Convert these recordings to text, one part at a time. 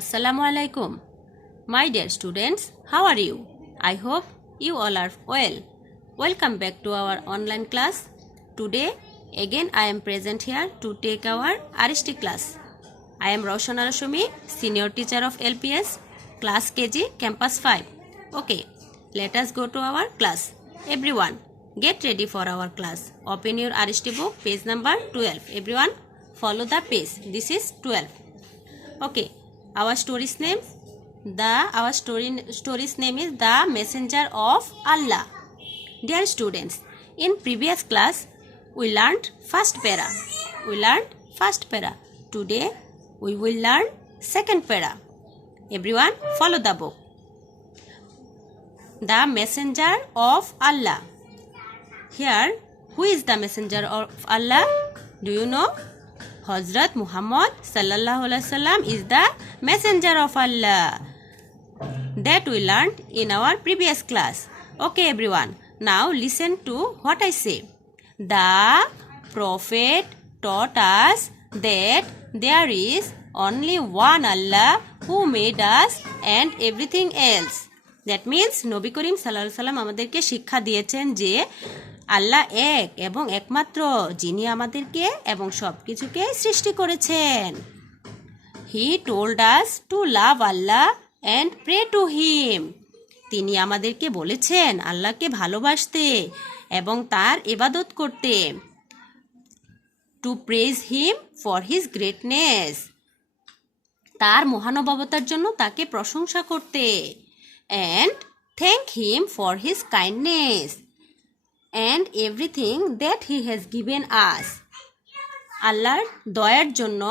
Assalamu alaikum. My dear students, how are you? I hope you all are well. Welcome back to our online class. Today, again I am present here to take our RST class. I am Roshan Arashumi, Senior Teacher of LPS, Class KG, Campus 5. Okay, let us go to our class. Everyone, get ready for our class. Open your RST book, page number 12. Everyone, follow the page. This is 12. Okay. Our story's name is The Messenger of Allah. Dear students, in previous class we learned first para. Today we will learn second para. Everyone follow the book. The Messenger of Allah. Here, who is the Messenger of Allah? Do you know? Hazrat Muhammad sallallahu alaihi wasallam is the messenger of Allah. That we learned in our previous class. Okay everyone, now listen to what I say. The Prophet taught us that there is only one Allah who made us and everything else. That means Nabi Karim sallallahu alaihi wasallam আমাদেরকে শিক্ষা দিয়েছেন যে আল্লাহ এক এবং একমাত্র, যিনি আমাদেরকে এবং সবকিছুকে সৃষ্টি করেছেন। He told us to love Allah and pray to him. তিনি আমাদেরকে বলেছেন আল্লাহকে ভালোবাসতে এবং তার ইবাদত করতে। To praise him for his greatness. তার মহানুভবতার জন্য তাকে প্রশংসা করতে। And thank him for his kindness and everything that he has given us. আল্লাহর দয়ার জন্য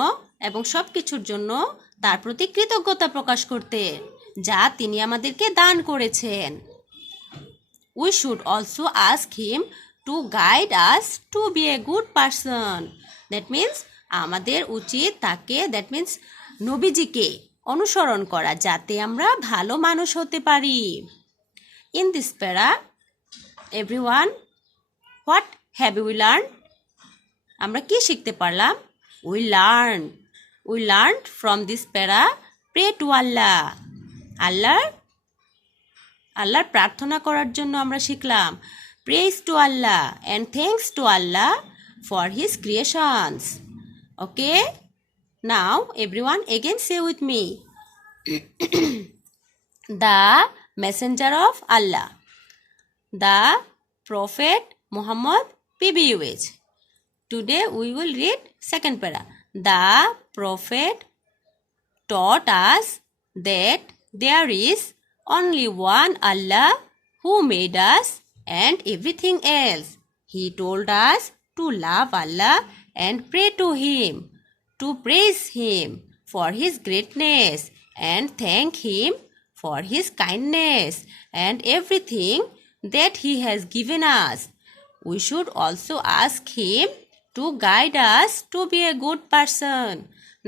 এবং সব কিছুর জন্য তার প্রতি কৃতজ্ঞতা প্রকাশ করতে, যা তিনি আমাদেরকে দান করেছেন। We should also ask him to guide us to be a good person. That means আমাদের উচিত তাকে, that means নবীজিকে অনুসরণ করা, যাতে আমরা ভালো মানুষ হতে পারি। In this para, everyone, what have we learned? আমরা কি শিখতে পারলাম? We learned from this para, pray to Allah. আল্লাহর প্রার্থনা করার জন্য আমরা শিখলাম। Praise to Allah and thanks to Allah for his creations. Okay? Now everyone again say with me. The Messenger of Allah. The Prophet Muhammad PBUH. Today we will read second para. The Prophet taught us that there is only one Allah who made us and everything else. He told us to love Allah and pray to him, to praise him for his greatness and thank him for his kindness and everything that he has given us. We should also ask him to guide us to be a good person.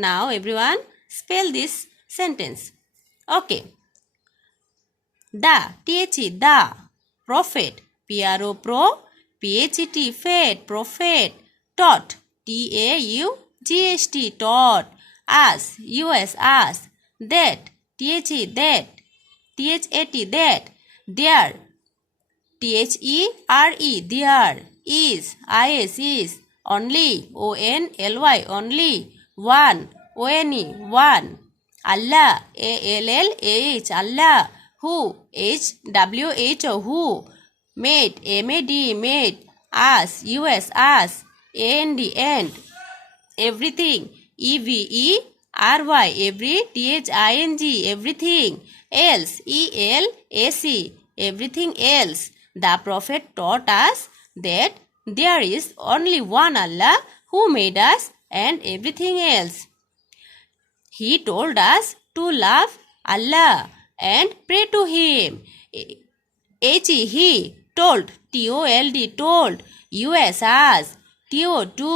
Now everyone spell this sentence. Okay. The, T-H-E, the Prophet, P-R-O, pro, P-H-E-T, fate, prophet, taught, T-A-U-G-H-T, taught, us, U-S, us, that, T-H-E, that, T-H-A-T, that, there, T-H-E-R-E, there, is, I-S, is, only, O-N-L-Y, only, one, O-N-E, one, Allah, A-L-L-A-H, Allah, who, H-W-H-O, who, made, M-A-D, made, us, U-S, us, A-N-D, and, everything, E-V-E-R-Y, every, T-H-I-N-G, everything, else, E-L-A-C, everything else. The Prophet taught us that there is only one Allah who made us and everything else. He told us to love Allah and pray to him. H-E, he, told, T-O-L-D, told, U-S, us, T-O, to,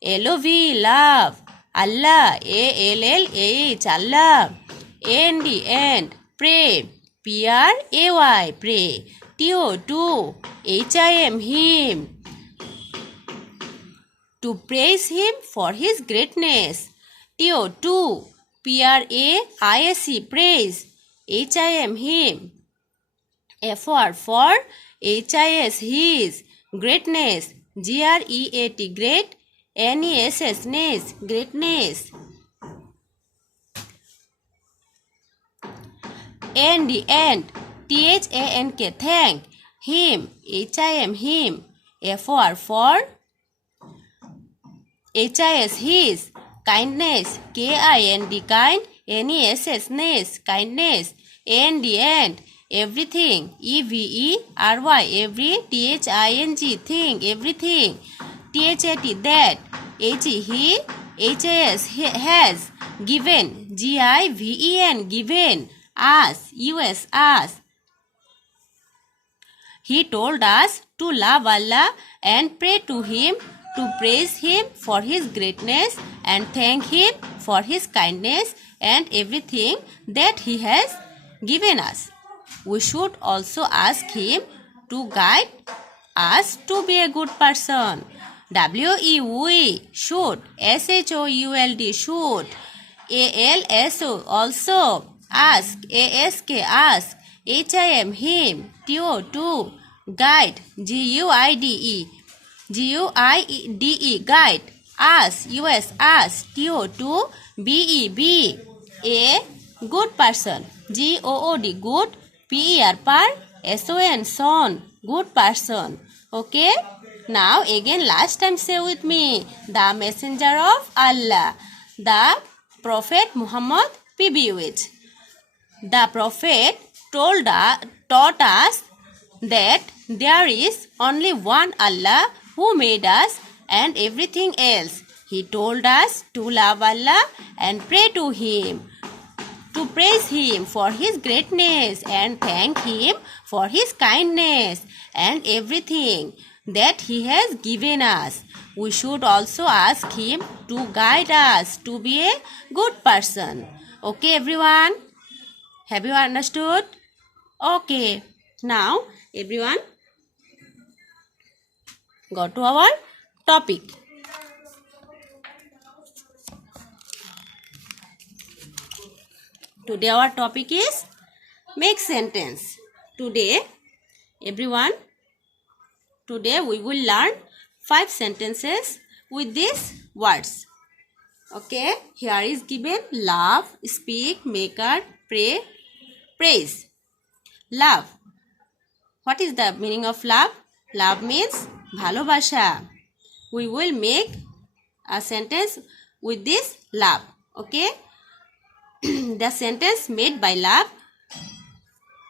L-O-V, love, Allah, A-L-L-A-H, Allah, A-N-D, and, pray, P-R-A-Y, pray, T-O, to, H-I-M, him, to praise him for his greatness, T-O, to, P-R-A-I-S-E, praise. H-I-M, him. F-R, for. H-I-S, his. Greatness. G-R-E-A-T, great. N-E-S-S, ness, greatness. A-N-D, and. T-H-A-N-K, thank. Him. H-I-M, him. F-O-R, for. H-I-S, his. Kindness. K-I-N-D, kind. N-E-S-S, ness, kindness. A-N-D, and. Everything. E-V-E-R-Y, every. T-H-I-N-G, thing, everything. T-H-A-T, that. H-E, he. H-A-S, has. Given. G-I-V-E-N, given. Us. U-S, us. He told us to love Allah and pray to Him, to praise Him for His greatness and thank Him for His kindness and everything that He has given us. We should also ask Him to guide us to be a good person. W-E, we, should. S-H-O-U-L-D, should. A-L-S-O, also. Ask. A-S-K, ask. H-I-M, him. T-O, to. Guide. G-U-I-D-E. G-U-I-D-E, guide. Us. U-S, us. T-O, to. B-E, be. A good person. G-O-O-D, good. P-E-R, per. S-O-N, son. Good person. Okay? Now again last time say with me. The messenger of Allah. The Prophet Muhammad PBUH. The Prophet taught us that there is only one Allah who made us and everything else. He told us to love Allah and pray to Him, to praise Him for His greatness and thank Him for His kindness and everything that He has given us. We should also ask Him to guide us to be a good person. Okay, everyone? Have you understood? Okay. Now, everyone, go to our topic. Today our topic is make sentence. Today, everyone, today we will learn 5 sentences with these words. Okay, here is given love, speak, maker, pray, praise. Love. What is the meaning of love? Love means bhalobasha. We will make a sentence with this love. Okay, the sentence made by love.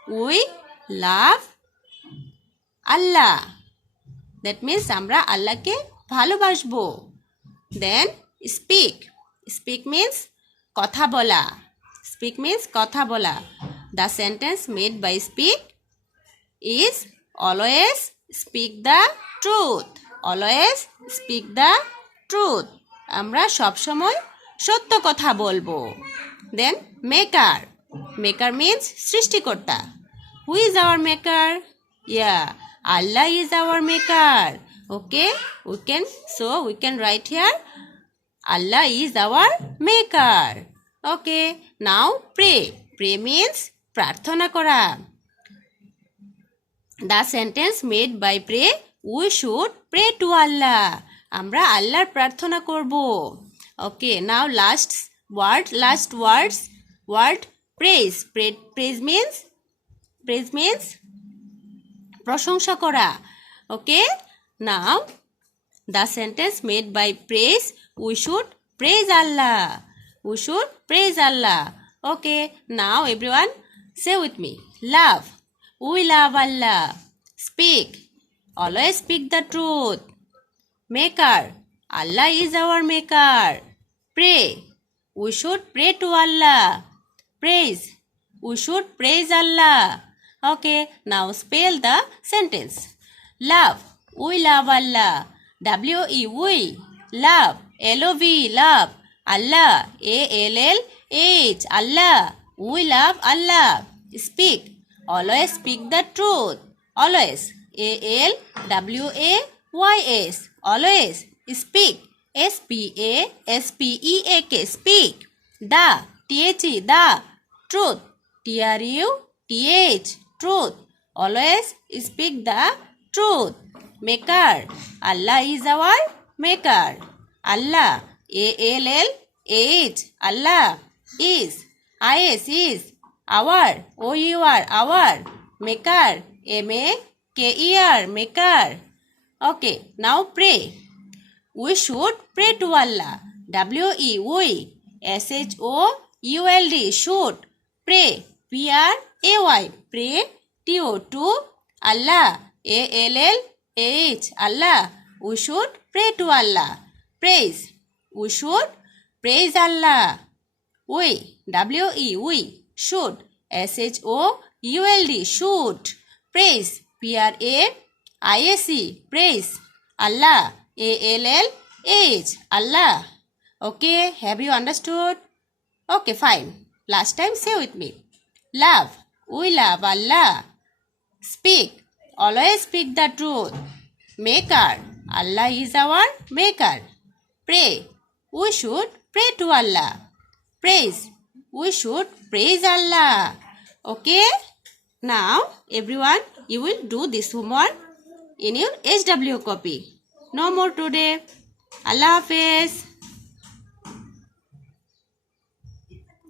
We love Allah. That means আমরা আল্লাহকে ভালোবাসবো. Then speak. Speak means কথা বলা. Speak means কথা বলা. The sentence made by speak is always speak the truth. Always speak the truth. আমরা সব সময় সত্য কথা বলবো. Then maker. Maker means সৃষ্টিকর্তা. Who is our maker? Yeah, Allah is our maker. Okay, we can write here Allah is our maker. Okay, now pray. Pray means প্রার্থনা করা. The sentence made by pray, we should pray to Allah. আমরা আল্লাহর প্রার্থনা করব. Okay, now last words. Word praise. Praise means প্রশংসা করা. Okay, now the sentence made by praise, we should praise Allah. We should praise Allah. Okay, now everyone say with me. Love. We love Allah. Speak. Always speak the truth. Maker. Allah is our maker. Pray. We should pray to Allah. Praise. We should praise Allah. Okay, now spell the sentence. Love. We love Allah. W-E, we. Love. L-O-V, love. Allah. A-L-L-H, Allah. We love Allah. Speak. Always speak the truth. Always. A-L-W-A-Y-S. Always. Speak. S-P-A-S-P-E-A-K. Speak. The. T-H-E, the. Truth. T-R-U-T-H, truth. Always speak the truth. Maker. Allah is our maker. Allah. A-L-L-A-H, Allah. Is. I-S, is. Our. O-U-R, our. Maker. M-A-K-E-R, maker. Okay, now pray. We should pray to Allah. W-E, we. S-H-O-U-L-D, should. Pray. P-R-A-Y, pray. T-O, to. Allah. A-L-L-A-H, Allah. We should pray to Allah. Praise. We should praise Allah. We. W-E, we. Should. S-H-O-U-L-D, should. Praise. P-R-A-I-S-E, praise. Allah. A-L-L-A-H, Allah. Okay, have you understood? Okay, fine. Last time say with me. Love. We love Allah. Speak. Always speak the truth. Maker. Allah is our maker. Pray. We should pray to Allah. Praise. We should praise Allah. Okay? Now, everyone, you will do this homework in your HW copy. No more today. Allah Hafiz.